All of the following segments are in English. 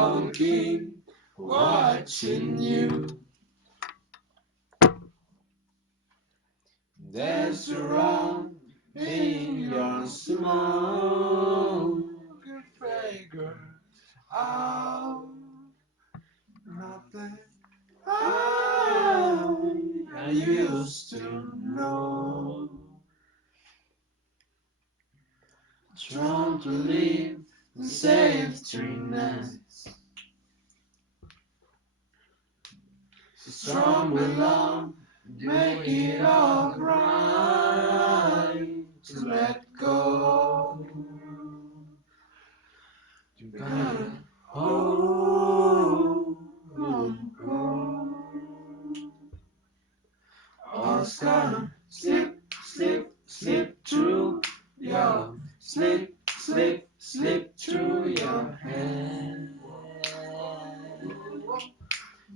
I'll keep watching you. Dance around in your smoke, fragrance out, nothing I used to know. Trying to live the safety nets, so strong with love, make it alright to let go. You gotta hold on, or it's gonna slip, slip, slip through your, slip, slip, slip through your hand.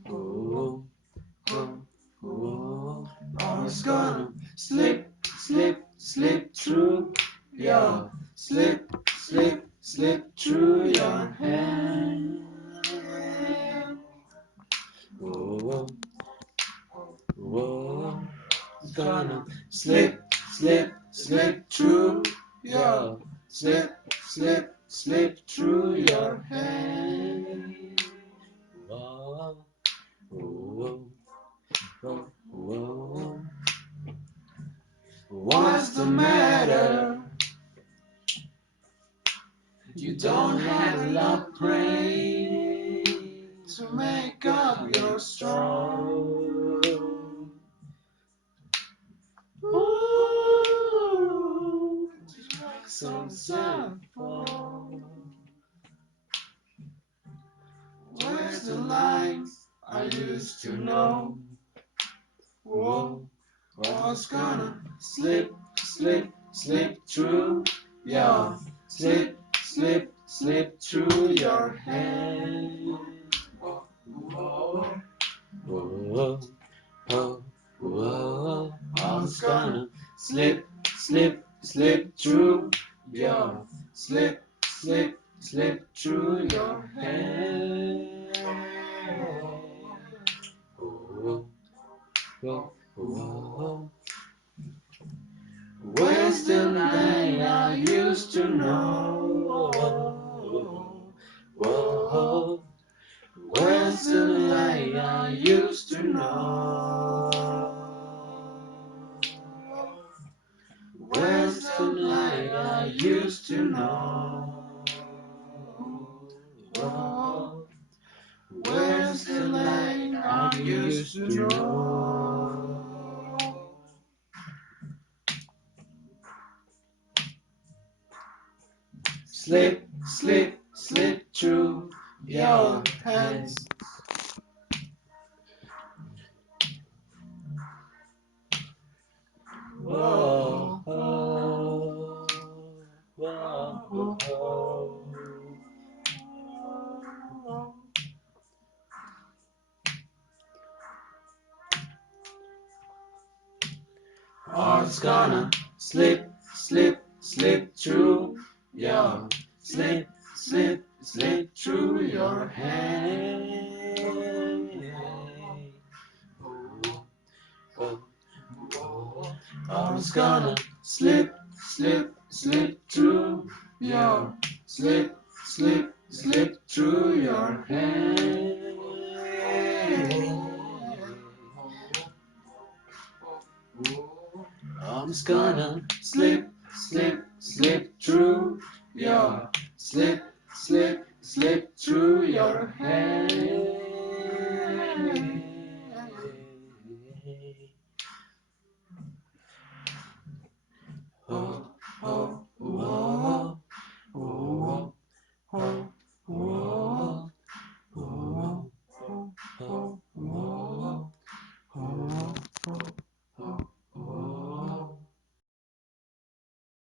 Oh, oh, oh, or it's gonna slip, slip, slip through your, slip, slip, slip through your hand. Oh, oh, it's gonna slip, slip, slip through your, slip, slip, slip through your hand. Oh, oh, oh, oh. What's the matter? You don't have a lot of brain to make up your strong. Ooh, so simple. Where's the lines I used to know? Whoa, what's gonna slip, slip, slip through your, slip, slip, slip through your hand. Whoa, whoa, whoa, whoa, whoa, what's gonna slip, slip, slip through your, slip, slip, slip through your hand. Whoa, whoa, whoa. Where's the line I used to know? Whoa, where's the line I used to know? Where's the line I used to know? Whoa, where's the line I used to know? Slip, slip, slip through your hands. Whoa, whoa, whoa, whoa. Or it's gonna slip, slip, slip through your, slip, slip, slip through your hand. Or it's gonna slip, slip, slip through your, slip, slip, slip through your hand. It's gonna slip, slip, slip through your, slip, slip, slip through your hand.